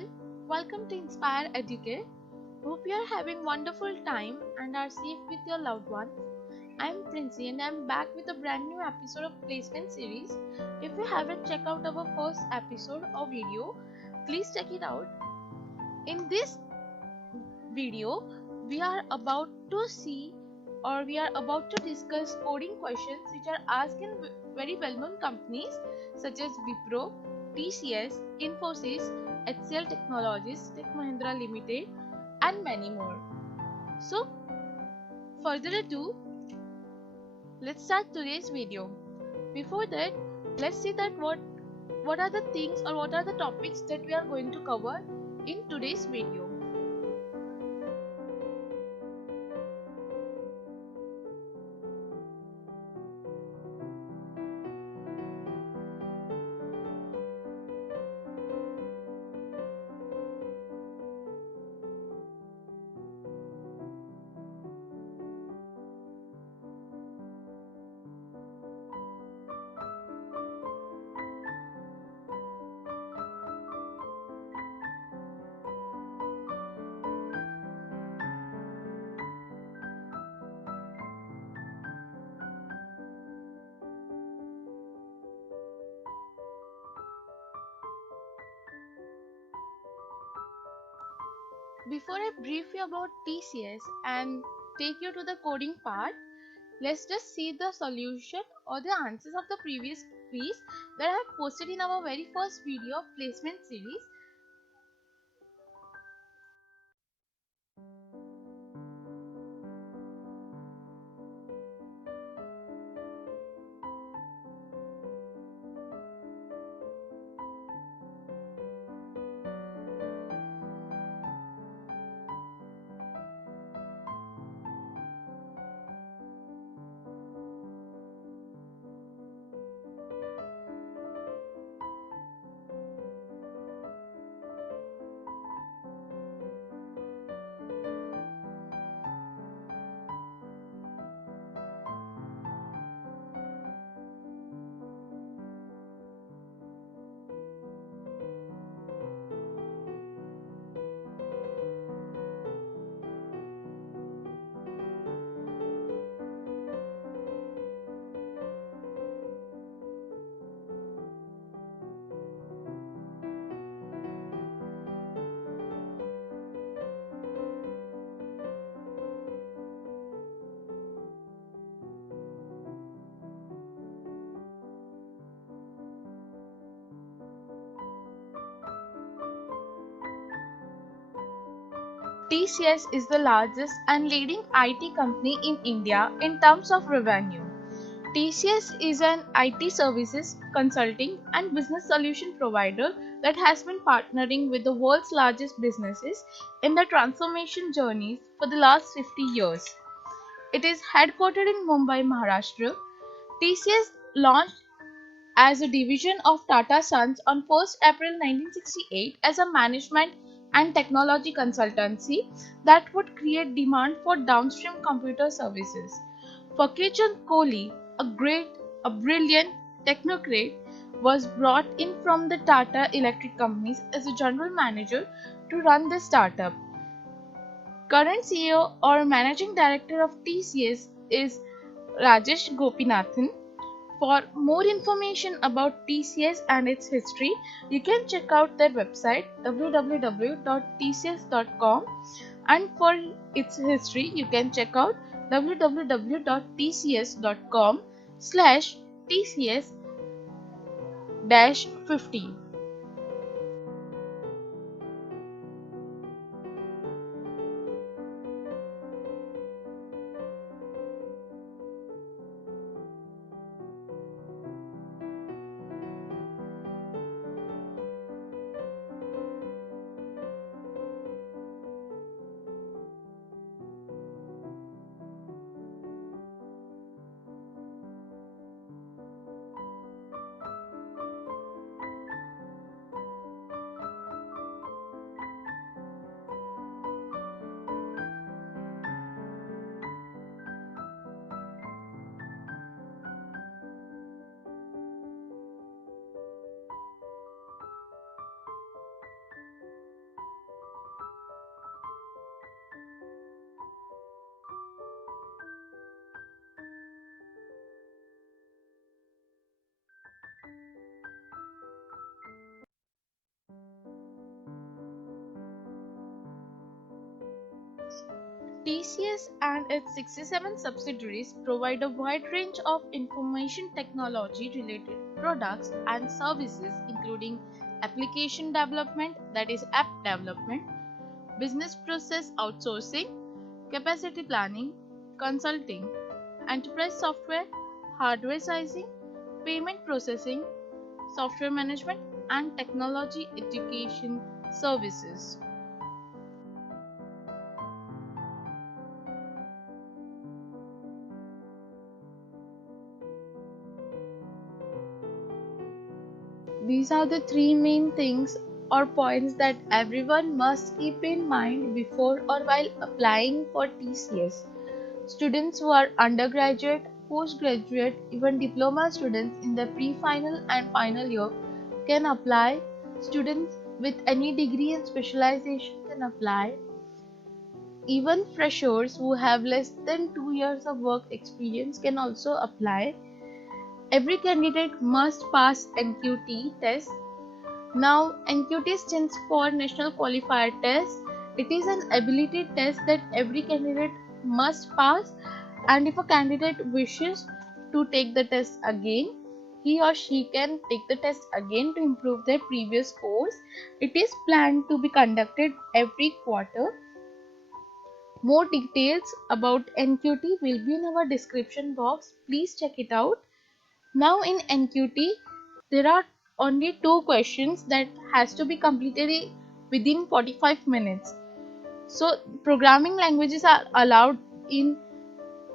all, welcome to Inspire Educate. Hope you are having wonderful time and are safe with your loved ones. I'm Princey and I'm back with a brand new episode of Placement Series. If you haven't checked out our first episode or video, please check it out. In this video, we are about to see or we are about to discuss coding questions which are asked in very well-known companies such as Wipro, TCS, Infosys, HCL Technologies, Tech Mahindra Limited, and many more. So, further ado, let's start today's video. Before that, let's see that what are the things or what are the topics that we are going to cover in today's video. Before I brief you about TCS and take you to the coding part, let's just see the solution or the answers of the previous quiz that I have posted in our very first video of placement series. TCS is the largest and leading IT company in India in terms of revenue. TCS is an IT services, consulting, and business solution provider that has been partnering with the world's largest businesses in their transformation journeys for the last 50 years. It is headquartered in Mumbai, Maharashtra. TCS launched as a division of Tata Sons on 1st April 1968 as a management and technology consultancy that would create demand for downstream computer services. Fakirchand Kohli, a brilliant technocrat, was brought in from the Tata Electric Companies as a general manager to run the startup. Current CEO or managing director of TCS is Rajesh Gopinathan. For more information about TCS and its history, you can check out their website www.tcs.com, and for its history you can check out www.tcs.com/tcs-50. TCS and its 67 subsidiaries provide a wide range of information technology related products and services, including application development, that is, app development, business process outsourcing, capacity planning, consulting, enterprise software, hardware sizing, payment processing, software management, and technology education services. These are the three main things or points that everyone must keep in mind before or while applying for TCS. Students who are undergraduate, postgraduate, even diploma students in the pre-final and final year can apply. Students with any degree and specialization can apply. Even freshers who have less than 2 years of work experience can also apply. Every candidate must pass NQT test. Now, NQT stands for National Qualifier Test. It is an ability test that every candidate must pass, and if a candidate wishes to take the test again, he or she can take the test again to improve their previous scores. It is planned to be conducted every quarter. More details about NQT will be in our description box. Please check it out. Now in NQT, there are only two questions that has to be completed within 45 minutes. So programming languages are allowed in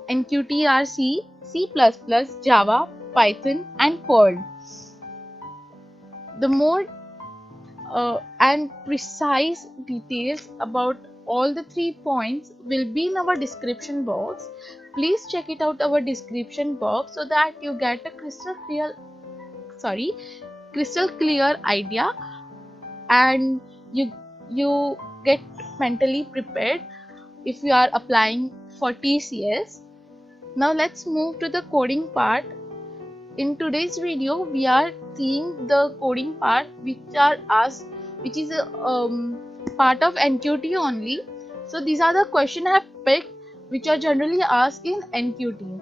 NQT are C, C++, Java, Python and Perl. The more and precise details about all the 3 points will be in our description box. Please check it out our description box so that you get a crystal clear idea, and you get mentally prepared if you are applying for TCS. Now let's move to the coding part. In today's video, we are seeing the coding part which is a part of NQT only. So these are the questions I have picked which are generally asked in NQT.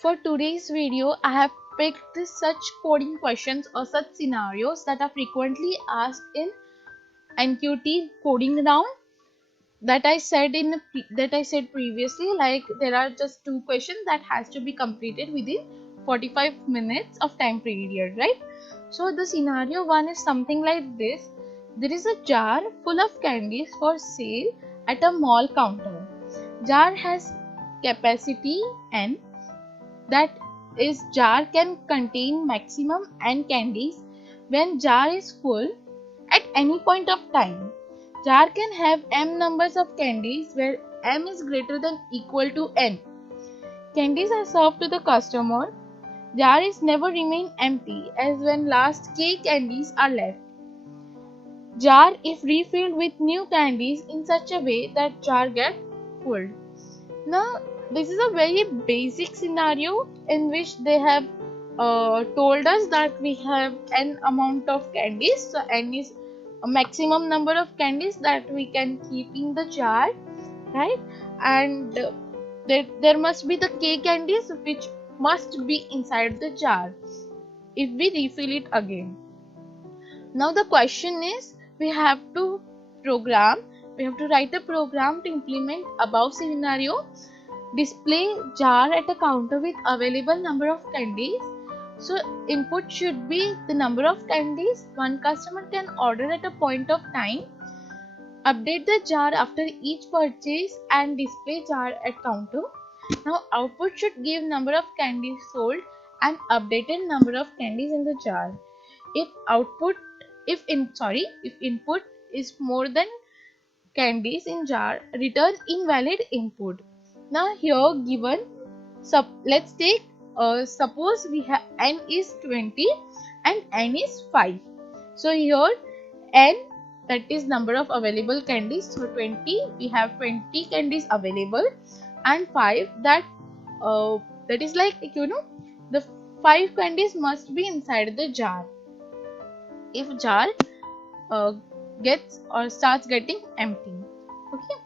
For today's video, I have picked such coding questions or such scenarios that are frequently asked in NQT coding round that I said previously. Like, there are just two questions that has to be completed within 45 minutes of time period, right? So the scenario one is something like this. There is a jar full of candies for sale at a mall counter. Jar has capacity N, that is, jar can contain maximum n candies when jar is full at any point of time. Jar can have m numbers of candies where m is greater than equal to n. Candies are served to the customer. Jar is never remain empty, as when last k candies are left. Jar if refilled with new candies in such a way that jar get full. Now, this is a very basic scenario in which they have told us that we have n amount of candies. So n is a maximum number of candies that we can keep in the jar, right? And there must be the k candies which must be inside the jar if we refill it again. Now the question is, we have to write a program to implement above scenario. Display jar at a counter with available number of candies. So input should be the number of candies one customer can order at a point of time. Update the jar after each purchase and display jar at counter. Now output should give number of candies sold and updated number of candies in the jar. If input is more than candies in jar, return invalid input. Now here given, let's take suppose we have n is 20 and n is 5. So here n, that is number of available candies, so 20, we have 20 candies available, and 5, that is like the 5 candies must be inside the jar. If jar uh, gets or starts getting empty, okay.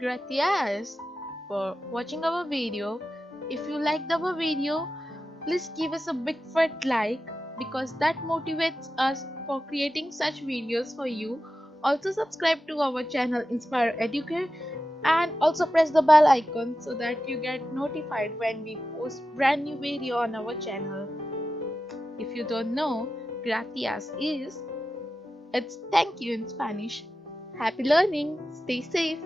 Gracias for watching our video. If you liked our video, please give us a big fat like because that motivates us for creating such videos for you. Also subscribe to our channel Inspire Educate and also press the bell icon so that you get notified when we post brand new video on our channel. If you don't know, gracias is it's thank you in Spanish. Happy learning. Stay safe.